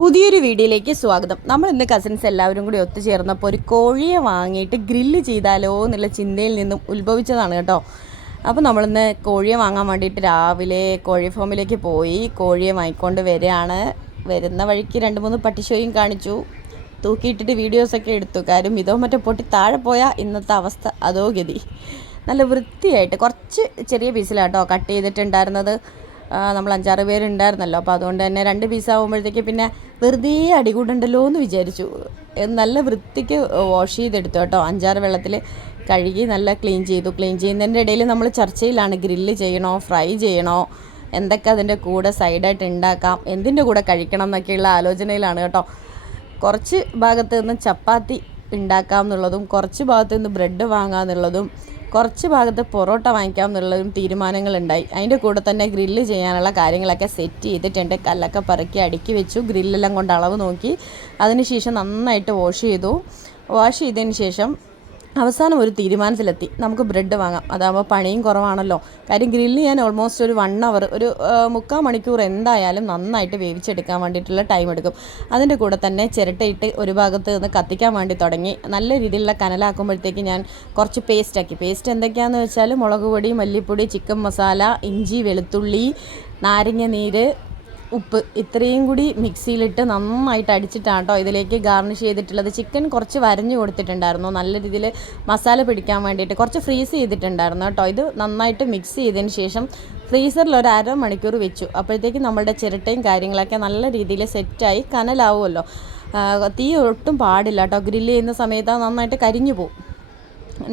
പുതിയൊരു വീഡിയോയിലേക്ക് സ്വാഗതം. നമ്മൾ ഇന്ന് കസിൻസ് എല്ലാവരും കൂടി ഒത്തുചേർന്നപ്പോൾ ഒരു കോഴിയെ വാങ്ങിയിട്ട് ഗ്രില്ല് ചെയ്താലോ എന്നുള്ള ചിന്തയിൽ നിന്നും ഉത്ഭവിച്ചതാണ് കേട്ടോ. അപ്പോൾ നമ്മളിന്ന് കോഴിയെ വാങ്ങാൻ വേണ്ടിയിട്ട് രാവിലെ കോഴി ഫാമിലേക്ക് പോയി. കോഴിയെ വാങ്ങിക്കൊണ്ട് വരികയാണ്. വരുന്ന വഴിക്ക് രണ്ട് മൂന്ന് പട്ടിശോയും കാണിച്ചു. തൂക്കിയിട്ടിട്ട് വീഡിയോസൊക്കെ എടുത്തു. കാര്യം ഇതോ മറ്റോ പൊട്ടി താഴെ പോയാൽ ഇന്നത്തെ അവസ്ഥ. അതോ ഗതി. നല്ല വൃത്തിയായിട്ട് കുറച്ച് ചെറിയ പീസിലാട്ടോ കട്ട് ചെയ്തിട്ടുണ്ടായിരുന്നത്. നമ്മൾ അഞ്ചാറ് പേരുണ്ടായിരുന്നല്ലോ. അപ്പോൾ അതുകൊണ്ട് തന്നെ രണ്ട് പീസ് ആകുമ്പോഴത്തേക്ക് പിന്നെ വെറുതെ അടികൂടുണ്ടല്ലോ എന്ന് വിചാരിച്ചു. നല്ല വൃത്തിക്ക് വാഷ് ചെയ്തെടുത്തു കേട്ടോ. അഞ്ചാറ് വെള്ളത്തിൽ കഴുകി നല്ല ക്ലീൻ ചെയ്തു. ക്ലീൻ ചെയ്യുന്നതിന്റെ ഇടയിൽ നമ്മൾ ചർച്ചയിലാണ് ഗ്രില്ല് ചെയ്യണോ ഫ്രൈ ചെയ്യണോ എന്തൊക്കെ അതിന്റെ കൂടെ സൈഡായിട്ട് ഉണ്ടാക്കാം എന്തിന്റെ കൂടെ കഴിക്കണം എന്നൊക്കെയുള്ള ആലോചനയിലാണ് കേട്ടോ. കുറച്ച് ഭാഗത്ത് നിന്ന് ചപ്പാത്തി ഉണ്ടാക്കാം എന്നുള്ളതും കുറച്ച് ഭാഗത്ത് നിന്ന് ബ്രെഡ് വാങ്ങാം എന്നുള്ളതും കുറച്ച് ഭാഗത്ത് പൊറോട്ട വാങ്ങിക്കാം എന്നുള്ളതും തീരുമാനങ്ങളുണ്ടായി. അതിന്റെ കൂടെ തന്നെ ഗ്രില്ല് ചെയ്യാനുള്ള കാര്യങ്ങളൊക്കെ സെറ്റ് ചെയ്തിട്ടുണ്ട്. കല്ലൊക്കെ പറക്കി അടുക്കി വെച്ചു. ഗ്രില്ലെല്ലാം കൊണ്ട് അളവ് നോക്കി. അതിനുശേഷം നന്നായിട്ട് വാഷ് ചെയ്തു. വാഷ് ചെയ്തതിന് ശേഷം അവസാനം ഒരു തീരുമാനത്തിലെത്തി. നമുക്ക് ബ്രെഡ് വാങ്ങാം. അതാകുമ്പോൾ പണിയും കുറവാണല്ലോ. കാര്യം ഗ്രില്ല് ചെയ്യാൻ ഓൾമോസ്റ്റ് ഒരു വൺ അവർ ഒരു മുക്കാൽ മണിക്കൂർ എന്തായാലും നന്നായിട്ട് വേവിച്ചെടുക്കാൻ വേണ്ടിയിട്ടുള്ള ടൈം എടുക്കും. അതിന്റെ കൂടെ തന്നെ ചിരട്ടയിട്ട് ഒരു ഭാഗത്ത് നിന്ന് കത്തിക്കാൻ വേണ്ടി തുടങ്ങി. നല്ല രീതിയിലുള്ള കനലാക്കുമ്പോഴത്തേക്ക് ഞാൻ കുറച്ച് പേസ്റ്റാക്കി പേസ്റ്റ് എന്തൊക്കെയാണെന്ന് വെച്ചാൽ മുളക് പൊടി മല്ലിപ്പൊടി ചിക്കൻ മസാല ഇഞ്ചി വെളുത്തുള്ളി നാരങ്ങ നീര് ഉപ്പ് ഇത്രയും കൂടി മിക്സിയിലിട്ട് നന്നായിട്ട് അടിച്ചിട്ടാണ് കേട്ടോ ഇതിലേക്ക് ഗാർണിഷ് ചെയ്തിട്ടുള്ളത്. ചിക്കൻ കുറച്ച് വരഞ്ഞു കൊടുത്തിട്ടുണ്ടായിരുന്നു. നല്ല രീതിയിൽ മസാല പിടിക്കാൻ വേണ്ടിയിട്ട് കുറച്ച് ഫ്രീസ് ചെയ്തിട്ടുണ്ടായിരുന്നു കേട്ടോ ഇത് നന്നായിട്ട് മിക്സ് ചെയ്തതിന് ശേഷം ഫ്രീസറിൽ ഒരു അര മണിക്കൂർ വെച്ചു. അപ്പോഴത്തേക്ക് നമ്മുടെ ചിരട്ടയും കാര്യങ്ങളൊക്കെ നല്ല രീതിയിൽ സെറ്റായി കനലാവുമല്ലോ. തീ ഒട്ടും പാടില്ല കേട്ടോ ഗ്രില്ല് ചെയ്യുന്ന സമയത്ത് നന്നായിട്ട് കരിഞ്ഞു പോകും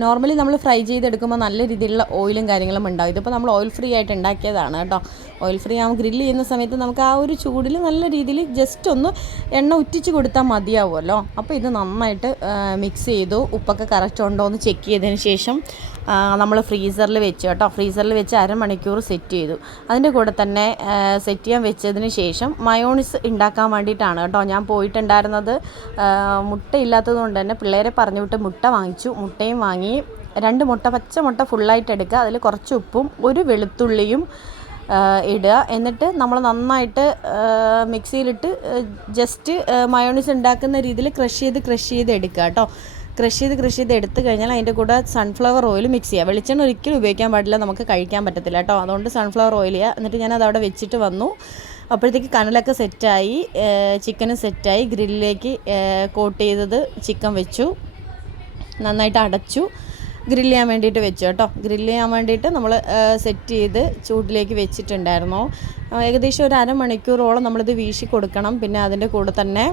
നോർമലി നമ്മൾ ഫ്രൈ ചെയ്തെടുക്കുമ്പോൾ നല്ല രീതിയിലുള്ള ഓയിലും കാര്യങ്ങളും ഉണ്ടാവും. ഇതിപ്പോൾ നമ്മൾ ഓയിൽ ഫ്രീ ആയിട്ട് ഉണ്ടാക്കിയതാണ് കേട്ടോ ഓയിൽ ഫ്രീ ആകുമ്പോൾ ഗ്രില്ല് ചെയ്യുന്ന സമയത്ത് നമുക്ക് ആ ഒരു ചൂടിൽ നല്ല രീതിയിൽ ജസ്റ്റ് ഒന്ന് എണ്ണ ഉറ്റിച്ച് കൊടുത്താൽ മതിയാവുമല്ലോ. അപ്പോൾ ഇത് നന്നായിട്ട് മിക്സ് ചെയ്തു. ഉപ്പൊക്കെ കറക്റ്റ് ഉണ്ടോ എന്ന് ചെക്ക് ചെയ്തതിന് ശേഷം നമ്മൾ ഫ്രീസറിൽ വെച്ചു കേട്ടോ. ഫ്രീസറിൽ വെച്ച് അരമണിക്കൂർ സെറ്റ് ചെയ്തു. അതിന്റെ കൂടെ തന്നെ സെറ്റ് ചെയ്യാൻ വെച്ചതിന് ശേഷം മയോണിസ് ഉണ്ടാക്കാൻ വേണ്ടിയിട്ടാണ് കേട്ടോ ഞാൻ പോയിട്ടുണ്ടായിരുന്നത്. മുട്ടയില്ലാത്തത് കൊണ്ട് തന്നെ പിള്ളേരെ പറഞ്ഞു വിട്ട് മുട്ട വാങ്ങിച്ചു. മുട്ടയും വാങ്ങി രണ്ട് മുട്ട പച്ച മുട്ട ഫുള്ളായിട്ട് എടുക്കുക. അതിൽ കുറച്ച് ഉപ്പും ഒരു വെളുത്തുള്ളിയും ഇടുക. എന്നിട്ട് നമ്മൾ നന്നായിട്ട് മിക്സിയിലിട്ട് ജസ്റ്റ് മയോണീസ് ഉണ്ടാക്കുന്ന രീതിയിൽ ക്രഷ് ചെയ്ത് ക്രഷ് ചെയ്ത് എടുക്കുക കേട്ടോ. ക്രഷ് ചെയ്ത് ക്രഷ് ചെയ്ത് എടുത്തു കഴിഞ്ഞാൽ അതിന്റെ കൂടെ സൺഫ്ലവർ ഓയിൽ മിക്സ് ചെയ്യുക. വെളിച്ചെണ്ണ ഒരിക്കലും ഉപയോഗിക്കാൻ പാടില്ല നമുക്ക് കഴിക്കാൻ പറ്റത്തില്ല കേട്ടോ. അതുകൊണ്ട് സൺഫ്ലവർ ഓയിൽ ചെയ്യുക. എന്നിട്ട് ഞാൻ അത് അവിടെ വെച്ചിട്ട് വന്നു. അപ്പോഴത്തേക്ക് കനലൊക്കെ സെറ്റായി ചിക്കനും സെറ്റായി ഗ്രില്ലിലേക്ക് കോട്ട് ചെയ്തത് ചിക്കൻ വെച്ചു. നന്നായിട്ട് അടച്ചു. ഗ്രില്ല് ചെയ്യാൻ വേണ്ടിയിട്ട് വെച്ചു കേട്ടോ. ഗ്രില്ല് ചെയ്യാൻ വേണ്ടിയിട്ട് നമ്മൾ സെറ്റ് ചെയ്ത് ചൂടിലേക്ക് വെച്ചിട്ടുണ്ടായിരുന്നു. ഏകദേശം ഒരു അരമണിക്കൂറോളം നമ്മളിത് വീശി കൊടുക്കണം. പിന്നെ അതിന്റെ കൂടെ തന്നെ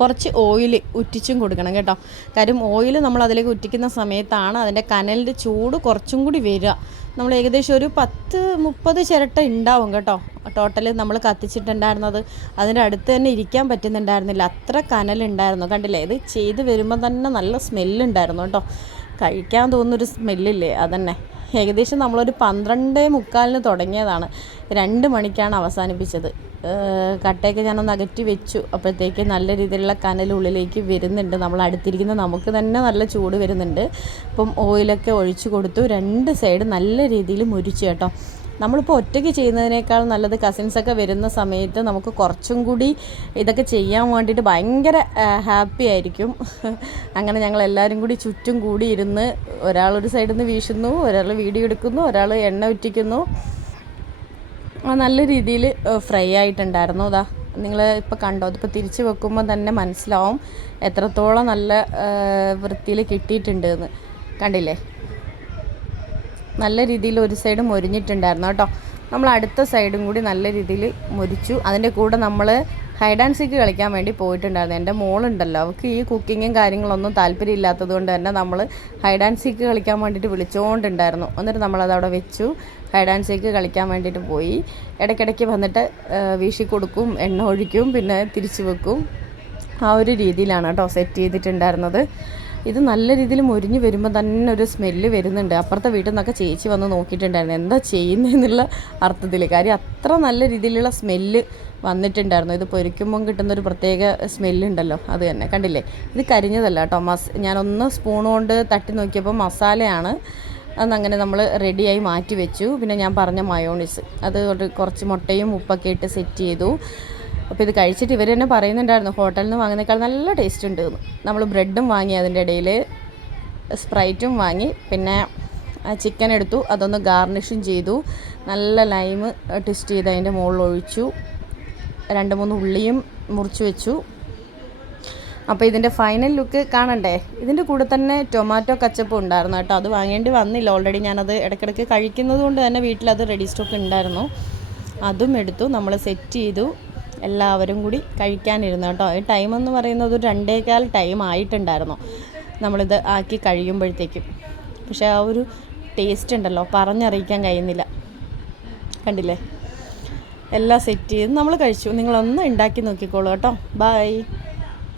കുറച്ച് ഓയിൽ ഉറ്റിച്ചും കൊടുക്കണം കേട്ടോ. കാര്യം ഓയിൽ നമ്മൾ അതിലേക്ക് ഉറ്റിക്കുന്ന സമയത്താണ് അതിന്റെ കനലിന്റെ ചൂട് കുറച്ചും കൂടി വരിക. നമ്മൾ ഏകദേശം ഒരു പത്ത് മുപ്പത് ചിരട്ട ഉണ്ടാവും കേട്ടോ. ടോട്ടൽ നമ്മൾ കത്തിച്ചിട്ടുണ്ടായിരുന്നത്. അതിന്റെ അടുത്ത് തന്നെ ഇരിക്കാൻ പറ്റുന്നുണ്ടായിരുന്നില്ല. അത്ര കനലുണ്ടായിരുന്നു. കണ്ടില്ലേ? ഇത് ചെയ്ത് വരുമ്പോൾ തന്നെ നല്ല സ്മെല്ലുണ്ടായിരുന്നു കേട്ടോ. കഴിക്കാൻ തോന്നുന്നൊരു സ്മെല്ലില്ലേ? അതന്നെ. ഏകദേശം നമ്മളൊരു പന്ത്രണ്ട് മുക്കാലിന് തുടങ്ങിയതാണ്. രണ്ട് മണിക്കാണ് അവസാനിപ്പിച്ചത്. കട്ടയൊക്കെ ഞാനൊന്ന് അകറ്റി വെച്ചു. അപ്പോഴത്തേക്ക് നല്ല രീതിയിലുള്ള കനൽ ഉള്ളിലേക്ക് വരുന്നുണ്ട്. നമ്മൾ അടുത്തിരിക്കുന്ന നമുക്ക് തന്നെ നല്ല ചൂട് വരുന്നുണ്ട്. അപ്പം ഓയിലൊക്കെ ഒഴിച്ചു കൊടുത്തു. രണ്ട് സൈഡ് നല്ല രീതിയിൽ മുരിച്ചു കേട്ടോ. നമ്മളിപ്പോൾ ഒറ്റയ്ക്ക് ചെയ്യുന്നതിനേക്കാൾ നല്ലത് കസിൻസൊക്കെ വരുന്ന സമയത്ത് നമുക്ക് കുറച്ചും കൂടി ഇതൊക്കെ ചെയ്യാൻ വേണ്ടിയിട്ട് ഭയങ്കര ഹാപ്പി ആയിരിക്കും. അങ്ങനെ ഞങ്ങൾ എല്ലാവരും കൂടി ചുറ്റും കൂടി ഇരുന്ന് ഒരാൾ ഒരു സൈഡിൽ നിന്ന് വീശുന്നു ഒരാൾ വീഡിയോ എടുക്കുന്നു ഒരാൾ എണ്ണ ഉറ്റിക്കുന്നു. നല്ല രീതിയിൽ ഫ്രൈ ആയിട്ടുണ്ടായിരുന്നു. അതാ നിങ്ങൾ ഇപ്പോൾ കണ്ടോ? അതിപ്പോൾ തിരിച്ച് വെക്കുമ്പോൾ തന്നെ മനസ്സിലാവും എത്രത്തോളം നല്ല വൃത്തിയിൽ കിട്ടിയിട്ടുണ്ട് എന്ന് കണ്ടില്ലേ? നല്ല രീതിയിൽ ഒരു സൈഡ് മൊരിഞ്ഞിട്ടുണ്ടായിരുന്നു കേട്ടോ. നമ്മൾ അടുത്ത സൈഡും കൂടി നല്ല രീതിയിൽ മൊരിച്ചു. അതിന്റെ കൂടെ നമ്മൾ ഹൈഡ് ആൻഡ് സീക്ക് കളിക്കാൻ വേണ്ടി പോയിട്ടുണ്ടായിരുന്നു. എന്റെ മോളുണ്ടല്ലോ. അവൾക്ക് ഈ കുക്കിങ്ങും കാര്യങ്ങളൊന്നും താല്പര്യമില്ലാത്തത് കൊണ്ട് തന്നെ നമ്മൾ ഹൈഡ് ആൻഡ് സീക്ക് കളിക്കാൻ വേണ്ടിയിട്ട് വിളിച്ചുകൊണ്ടുണ്ടായിരുന്നു എന്നിട്ട് നമ്മളത് അവിടെ വെച്ചു. ഹൈഡ് ആൻഡ് സീക്ക് കളിക്കാൻ വേണ്ടിയിട്ട് പോയി. ഇടയ്ക്കിടയ്ക്ക് വന്നിട്ട് വീശി കൊടുക്കും എണ്ണ ഒഴിക്കും പിന്നെ തിരിച്ചു വെക്കും. ആ ഒരു രീതിയിലാണ് കേട്ടോ സെറ്റ് ചെയ്തിട്ടുണ്ടായിരുന്നത്. ഇത് നല്ല രീതിയിൽ മുരിഞ്ഞ് വരുമ്പോൾ തന്നെ ഒരു സ്മെല്ല് വരുന്നുണ്ട്. അപ്പുറത്തെ വീട്ടിൽ നിന്നൊക്കെ ചേച്ചി വന്ന് നോക്കിയിട്ടുണ്ടായിരുന്നു. എന്താ ചെയ്യുന്നതെന്നുള്ള അർത്ഥത്തിൽ കാര്യം അത്ര നല്ല രീതിയിലുള്ള സ്മെല്ല് വന്നിട്ടുണ്ടായിരുന്നു. ഇത് പൊരിക്കുമ്പം കിട്ടുന്ന ഒരു പ്രത്യേക സ്മെല്ലുണ്ടല്ലോ അത് തന്നെ. കണ്ടില്ലേ? ഇത് കരിഞ്ഞതല്ല കേട്ടോ. മസ് ഞാനൊന്ന് സ്പൂൺ കൊണ്ട് തട്ടി നോക്കിയപ്പോൾ മസാലയാണ്. അന്നങ്ങനെ നമ്മൾ റെഡിയായി മാറ്റി വെച്ചു. പിന്നെ ഞാൻ പറഞ്ഞ മയോണിസ് അത് കുറച്ച് മുട്ടയും ഉപ്പൊക്കെ ഇട്ട് സെറ്റ് ചെയ്തു. അപ്പോൾ ഇത് കഴിച്ചിട്ട് ഇവർ തന്നെ പറയുന്നുണ്ടായിരുന്നു ഹോട്ടലിൽ നിന്ന് വാങ്ങുന്നേക്കാൾ നല്ല ടേസ്റ്റ് ഉണ്ട് നമ്മൾ ബ്രെഡും വാങ്ങി അതിന്റെ ഇടയിൽ സ്പ്രൈറ്റും വാങ്ങി പിന്നെ ചിക്കൻ എടുത്തു അതൊന്ന് ഗാർണിഷും ചെയ്തു നല്ല ലൈമ് ട്വിസ്റ്റ് ചെയ്ത് അതിന്റെ മുകളിൽ ഒഴിച്ചു രണ്ട് മൂന്ന് ഉള്ളിയും മുറിച്ച് വെച്ചു. അപ്പോൾ ഇതിന്റെ ഫൈനൽ ലുക്ക് കാണണ്ടേ? ഇതിന്റെ കൂടെ തന്നെ ടൊമാറ്റോ കച്ചപ്പ് ഉണ്ടായിരുന്നു കേട്ടോ. അത് വാങ്ങേണ്ടി വന്നില്ല. ഓൾറെഡി ഞാനത് ഇടയ്ക്കിടയ്ക്ക് കഴിക്കുന്നത് കൊണ്ട് തന്നെ വീട്ടിലത് റെഡി സ്റ്റോക്ക് ഉണ്ടായിരുന്നു. അതും എടുത്തു നമ്മൾ സെറ്റ് ചെയ്തു. എല്ലാവരും കൂടി കഴിക്കാനിരുന്നു കേട്ടോ. ഈ ടൈം എന്ന് പറയുന്നത് ഒരു രണ്ടേകാൽ ടൈം ആയിട്ടുണ്ടായിരുന്നു. നമ്മളിത് ആക്കി കഴിയുമ്പോഴത്തേക്കും. പക്ഷേ ആ ഒരു ടേസ്റ്റ് ഉണ്ടല്ലോ പറഞ്ഞറിയിക്കാൻ കഴിയുന്നില്ല. കണ്ടില്ലേ? എല്ലാം സെറ്റ് ചെയ്ത് നമ്മൾ കഴിച്ചു. നിങ്ങളൊന്ന് ഉണ്ടാക്കി നോക്കിക്കോളൂ കേട്ടോ. ബൈ